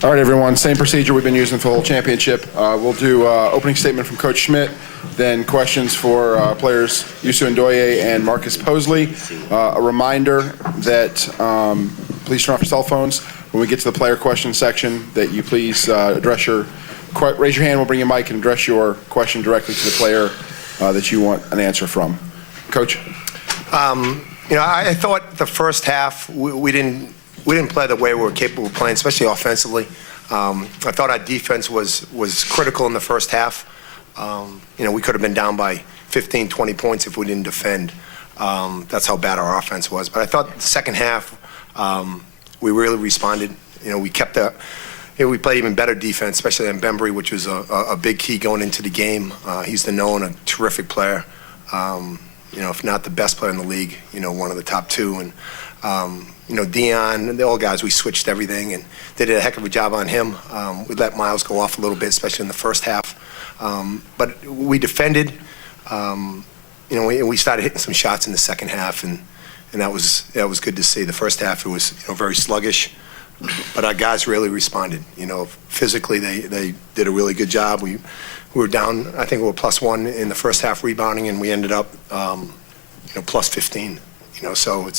All right, everyone, same procedure we've been using for the whole championship. We'll do opening statement from Coach Schmidt, then questions for players Yusu Ndoye and Marcus Posley. A reminder that please turn off your cell phones. When we get to the player question section, that you please raise your hand, we'll bring you a mic and address your question directly to the player that you want an answer from. Coach? I thought the first half we didn't play the way we were capable of playing, especially offensively. I thought our defense was critical in the first half. We could have been down by 15, 20 points if we didn't defend. That's how bad our offense was. But I thought the second half we really responded. We played even better defense, especially on Bembry, which was a big key going into the game. He's the known, a terrific player. If not the best player in the league, one of the top two. And Dion, the old guys, we switched everything and they did a heck of a job on him. We let Miles go off a little bit, especially in the first half. But we defended. We started hitting some shots in the second half, and that was good to see. The first half it was very sluggish, but our guys really responded. Physically they did a really good job. We were down. I think we were +1 in the first half rebounding, and we ended up +15. So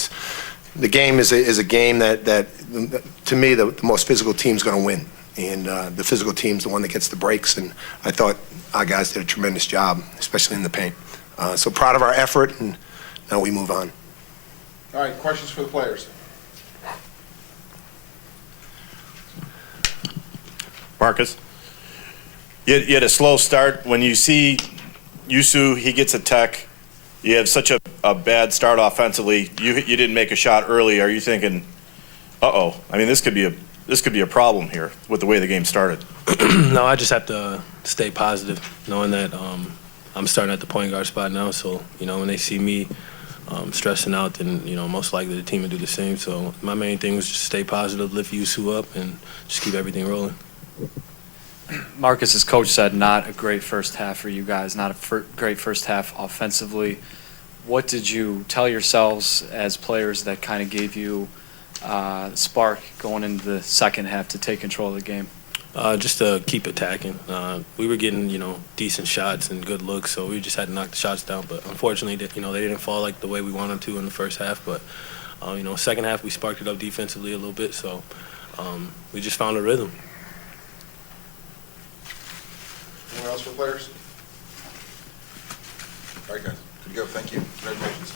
the game is a game that to me the most physical team's going to win, and the physical team's the one that gets the breaks. And I thought our guys did a tremendous job, especially in the paint. So proud of our effort, and now we move on. All right, questions for the players. Marcus, you had a slow start. When you see Yusu, he gets a tech. You have such a bad start offensively. You didn't make a shot early. Are you thinking, uh-oh? I mean, this could be a problem here with the way the game started. No, I just have to stay positive, knowing that I'm starting at the point guard spot now. So when they see me stressing out, then most likely the team will do the same. So my main thing was just stay positive, lift Yusu up, and just keep everything rolling. Marcus, as coach said, not a great first half for you guys, not a great first half offensively. What did you tell yourselves as players that kind of gave you spark going into the second half to take control of the game? Just to keep attacking. We were getting, decent shots and good looks, so we just had to knock the shots down. But unfortunately, they didn't fall like the way we wanted to in the first half. But, second half we sparked it up defensively a little bit, so we just found a rhythm. Anyone else for players? All right, guys. Good to go. Thank you. Congratulations.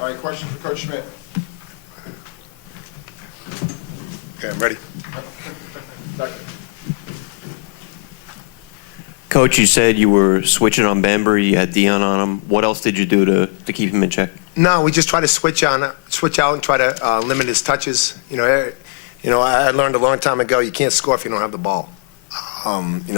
All right, question for Coach Schmidt. Okay, I'm ready. Coach, you said you were switching on Bembry. You had Dion on him. What else did you do to keep him in check? No, we just try to switch out and try to limit his touches. I learned a long time ago you can't score if you don't have the ball.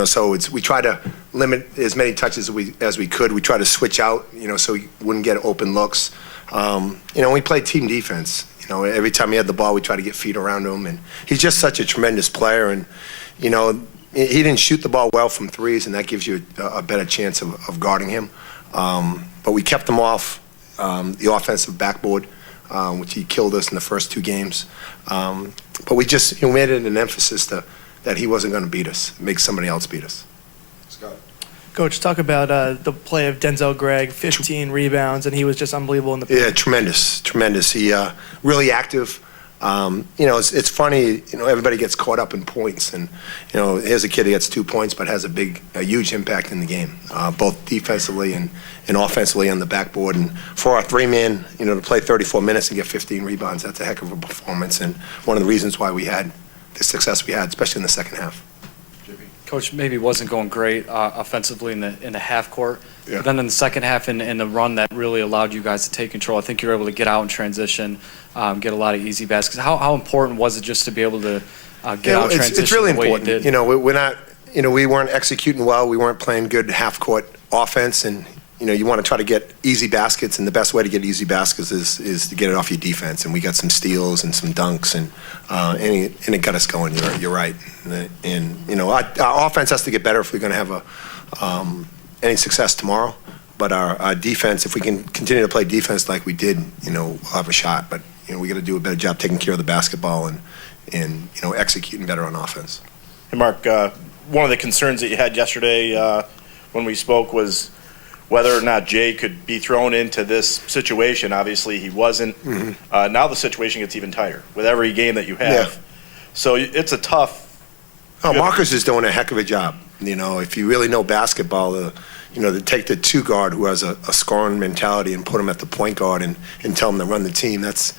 So we try to limit as many touches as we could. We try to switch out, so he wouldn't get open looks. We play team defense. Every time he had the ball, we try to get feet around him, and he's just such a tremendous player. And he didn't shoot the ball well from threes, and that gives you a better chance of guarding him. But we kept him off the offensive backboard, which he killed us in the first 2 games. But we just made it an emphasis that he wasn't going to beat us, make somebody else beat us. Scott. Coach, talk about the play of Denzel Gregg, 15 rebounds, and he was just unbelievable in the paint. Yeah, tremendous. He really active. It's funny, everybody gets caught up in points, and here's a kid who gets 2 points but has a huge impact in the game, both defensively and offensively on the backboard. And for our 3-man, to play 34 minutes and get 15 rebounds, that's a heck of a performance, and one of the reasons why we had the success we had, especially in the second half. Coach, maybe wasn't going great offensively in the half court, yeah. But then in the second half in the run that really allowed you guys to take control. I think you were able to get out and transition, get a lot of easy baskets. How important was it just to be able to get out and transition? It's really the way important. you did? We're not. We weren't executing well. We weren't playing good half court offense, and you want to try to get easy baskets, and the best way to get easy baskets is to get it off your defense. And we got some steals and some dunks, and it got us going. You're right. And our offense has to get better if we're going to have any success tomorrow. But our defense, if we can continue to play defense like we did, we'll have a shot. But we got to do a better job taking care of the basketball and executing better on offense. Hey, Mark, one of the concerns that you had yesterday when we spoke was whether or not Jay could be thrown into this situation. Obviously, he wasn't. Now the situation gets even tighter with every game that you have. Yeah. So it's a tough. Oh, Marcus is doing a heck of a job. If you really know basketball, to take the two guard who has a scoring mentality and put him at the point guard and tell him to run the team, that's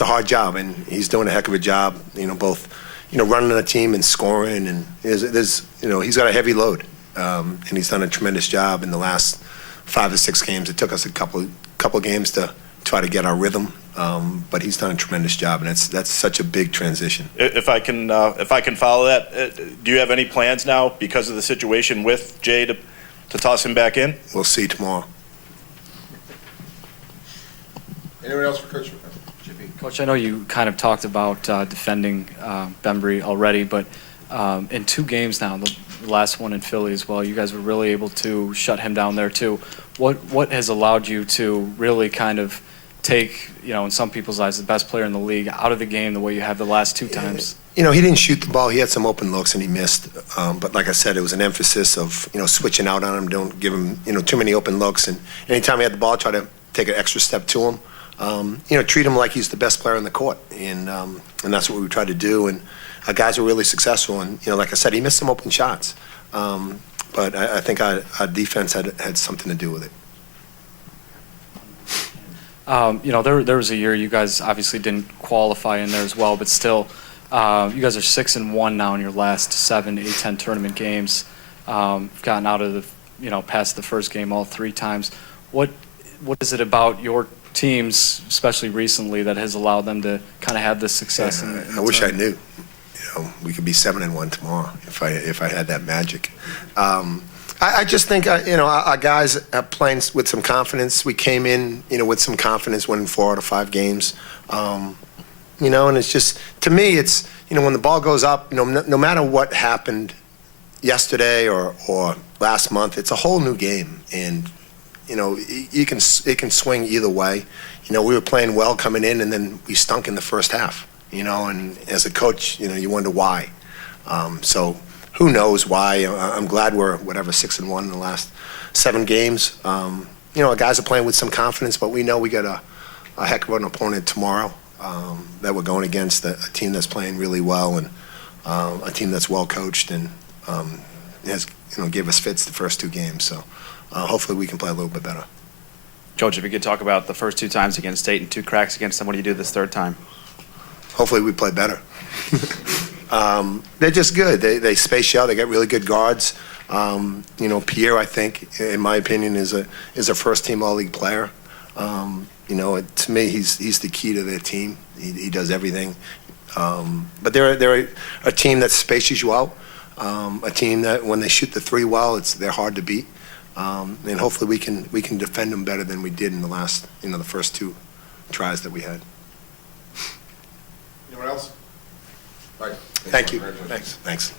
a hard job, and he's doing a heck of a job. Both running the team and scoring, and he's got a heavy load, and he's done a tremendous job in the last 5 or 6 games. It took us a couple games to try to get our rhythm, but he's done a tremendous job, and that's such a big transition. If I can follow that, do you have any plans now because of the situation with Jay to toss him back in? We'll see tomorrow. Anyone else for Coach? Coach, I know you kind of talked about defending Bembry already, but in 2 games now, the last one in Philly as well, you guys were really able to shut him down there too. What has allowed you to really kind of take, in some people's eyes, the best player in the league out of the game the way you have the last 2 times? He didn't shoot the ball. He had some open looks and he missed. But like I said, it was an emphasis of, switching out on him. Don't give him, too many open looks. And anytime he had the ball, try to take an extra step to him. Treat him like he's the best player on the court. And that's what we tried to do. And our guys were really successful. And, like I said, he missed some open shots. But I think our defense had something to do with it. There was a year you guys obviously didn't qualify in there as well, but still, you guys are 6-1 now in your last 7 A-10 tournament games. Gotten out of past the first game all 3 times. What is it about your teams, especially recently, that has allowed them to kind of have this success? I wish I knew. We could be 7-1 tomorrow if I had that magic. I just think our guys are playing with some confidence. We came in with some confidence, winning 4 out of 5 games. And it's just, to me, it's when the ball goes up, no matter what happened yesterday or last month, it's a whole new game, and it can swing either way. We were playing well coming in, and then we stunk in the first half. And as a coach, you wonder why. So who knows why? I'm glad we're 6-1 in the last 7 games. Our guys are playing with some confidence, but we know we got a heck of an opponent tomorrow that we're going against, a team that's playing really well and a team that's well coached and has gave us fits the first 2 games. So hopefully we can play a little bit better. Coach, if you could talk about the first 2 times against State and 2 cracks against them, what do you do this 3rd time? Hopefully we play better. They're just good. They space you out. They got really good guards. Pierre, I think, in my opinion, is a first-team All-League player. To me, he's the key to their team. He does everything. But they're a team that spaces you out. A team that when they shoot the 3 well, they're hard to beat. And hopefully we can defend them better than we did in the first 2 tries that we had. Anyone else? All right. Thank you. Thanks.